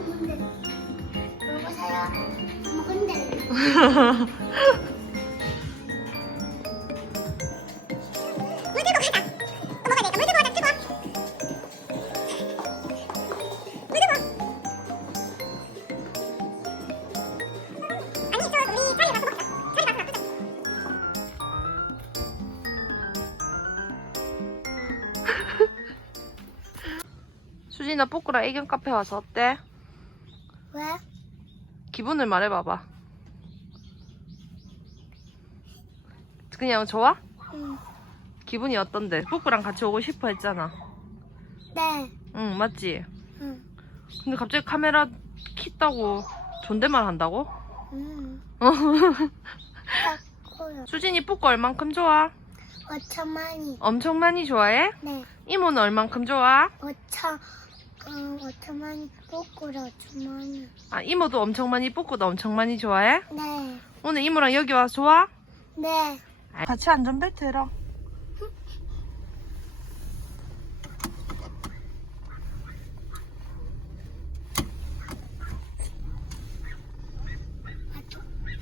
뭔데 먹으세요 먹은데 수진아 뽀꾸라 애견 카페 와서 어때? 왜? 기분을 말해봐봐. 그냥 좋아? 응. 기분이 어떤데? 뽀꾸랑 같이 오고 싶어 했잖아. 네. 응, 맞지? 응. 근데 갑자기 카메라 켰다고 존댓말 한다고? 응. 어. 수진이 뽀꾸 얼만큼 좋아? 5천만이. 엄청 많이 좋아해? 네. 이모는 얼만큼 좋아? 5천. 어, 5천만이 꼬꾸라 5천만이. 아, 이모도 엄청 많이 뽀꾸도 엄청 많이 좋아해? 네. 오늘 이모랑 여기 와서 좋아? 네. 같이 안전벨트 해라.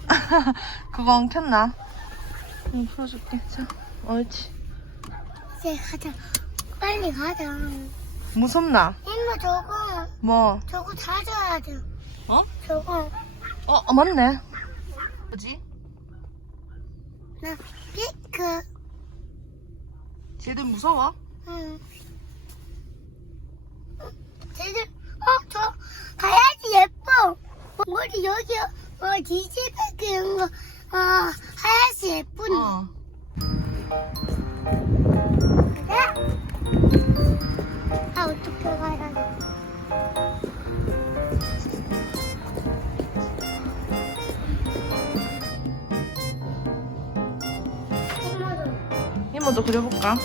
그거 엉켰나? 응, 풀어줄게. 자, 옳지. 이제 가자. 빨리 가자. 무섭나? 이모 저거, 뭐? 저거 찾아야 돼. 어? 저거. 어, 어 맞네. 뭐지? 나 피크. 쟤들 무서워? 응. 쟤들, 어, 저, 가야지 예뻐. 머리 여기, 어, 디지백 이런 거, 어, 하얗지 예쁜. 어. 어떻게 가야 돼? 이모도, 이모도 그려볼까?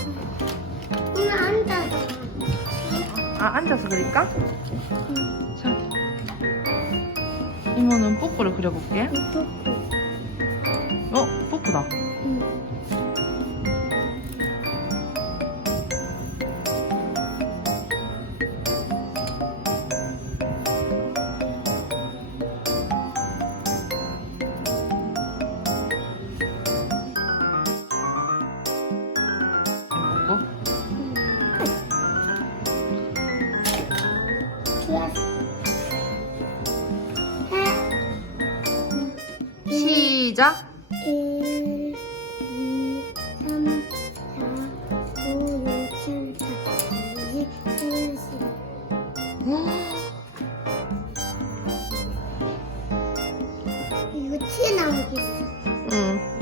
오늘 앉아서. 아, 앉아서 그릴까? 응. 자. 이모는 뽀꾸를 그려볼게. 이쁘고. 어, 뽀꾸다. 시작. 1, 2, 3, 4, 5, 6, 7, 8, 9, 10, 11, 12. 이거 튀어나오겠어. 응.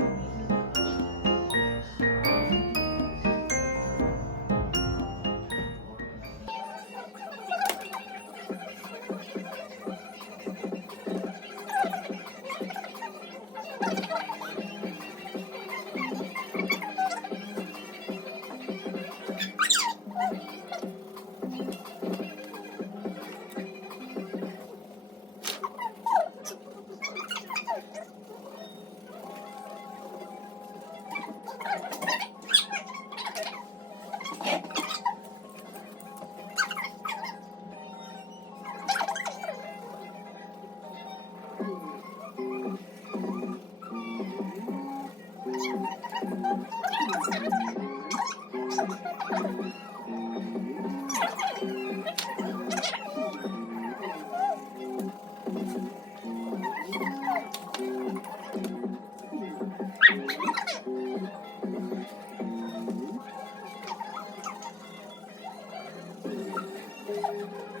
귀여워.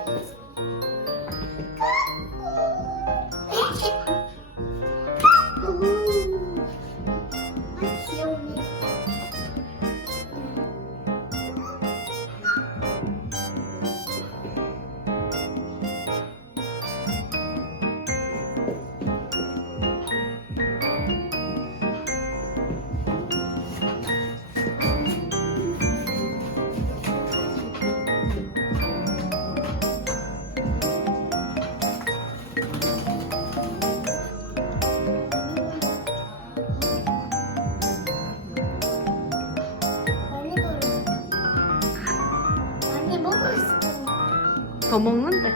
더 먹는데.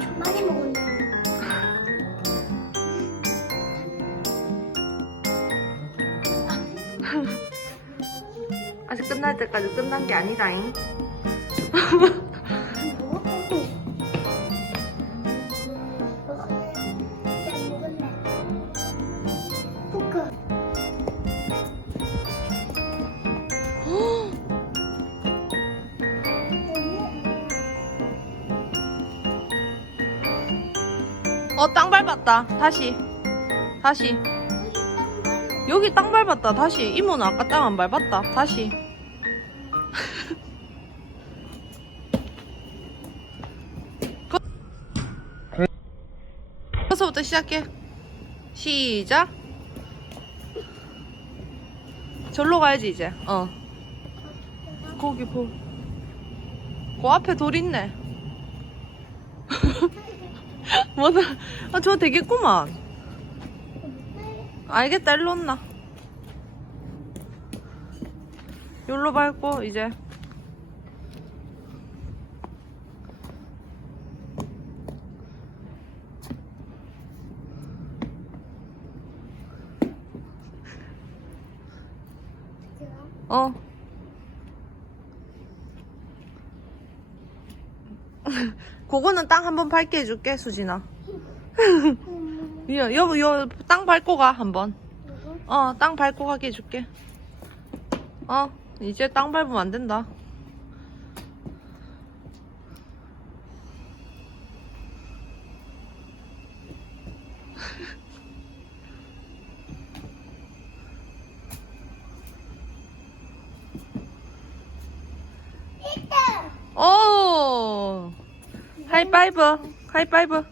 좀 많이 먹었네. 아직 끝날 때까지 끝난 게 아니다잉. 어, 땅 밟았다. 다시. 다시. 여기 땅 밟았다. 다시. 이모는 아까 땅 안 밟았다. 다시. 그- 여기서부터 시작해. 시작. 절로 가야지, 이제. 어. 거기 보. 그 앞에 돌 있네. 뭐다? 아, 저 되겠구만. 알겠다, 일로 온나. 여기로 밟고, 이제. 어. 그거는 땅 한 번 밟게 해줄게, 수진아. 여, 여, 여, 땅 밟고 가, 한번. 어, 땅 밟고 가게 해줄게. 어, 이제 땅 밟으면 안 된다. 일단 오! 하이파이브, 하이파이브.